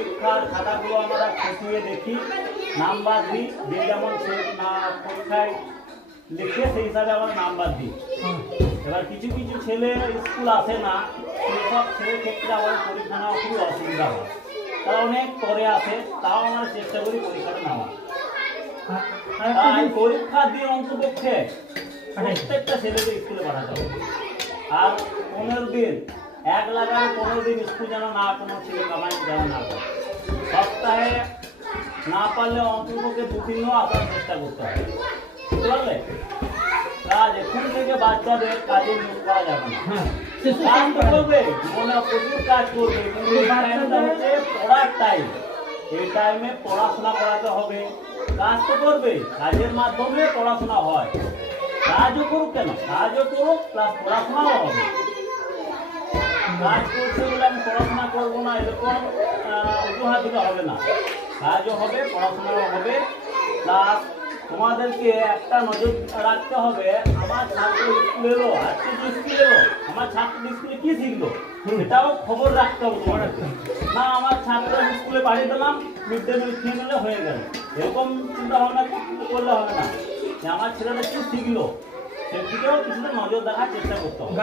পরীক্ষার খাতাগুলো আমরা খতিয়ে দেখি, নাম্বার দিই, যে যেমন সে পরীক্ষায় লিখে সেই হিসাবে আমরা নাম্বার দিই। এবার কিছু কিছু ছেলে স্কুল আসে না, সেসব ছেলের ক্ষেত্রে আমাদের পরীক্ষা নেওয়া খুবই অসুবিধা হয়। তারা অনেক পরে আসে, তাও আমরা চেষ্টা করি পরীক্ষাটা নেওয়া। পরীক্ষা দিয়ে অন্তপক্ষে প্রত্যেকটা ছেলেকে স্কুলে পাঠাতে হবে। আর 15 দিন, 1 লাগায় 15 দিন স্কুল যেন না কোনো ছেলে কামাই যেন না করে। সপ্তাহে না পারলে অন্তপক্ষে 2-3 আসার চেষ্টা করতে হবে, বুঝতে পারলে? কাজ এখন থেকে বাচ্চাদের কাজে নিয়োগ করা যাবে না। কাজ তো করবে, জীবনে প্রচুর কাজ করবে, কিন্তু এই টাইমটা হচ্ছে পড়ার টাইম। এই টাইমে পড়াশোনা করাতে হবে। কাজ তো করবে, কাজের মাধ্যমে পড়াশোনা হয়। কাজও করুক, কেন কাজও করুক প্লাস পড়াশোনাও হবে। কাজ করছে বলে আমি পড়াশোনা করবো না এরকম অজুহাত দিলে হবে না। কাজও হবে, পড়াশোনাও হবে। প্লাস তোমাদেরকে একটা নজর রাখতে হবে, আমার ছাত্র স্কুল এলো, আজকে যে স্কুল এলো, আমার ছাত্র স্কুলে কি শিখলো সেটাও খবর রাখতে হবে তোমাদেরকে। না আমার ছাত্র স্কুলে পাঠিয়ে দিলাম, মিড ডে মিল খেয়ে নিলে হয়ে গেল, এরকম চিন্তা ভাবনা করলে হবে না। যে আমার ছেলেটা কি শিখলো সেদিকেও কিছুটা নজর দেখার চেষ্টা করতে হবে।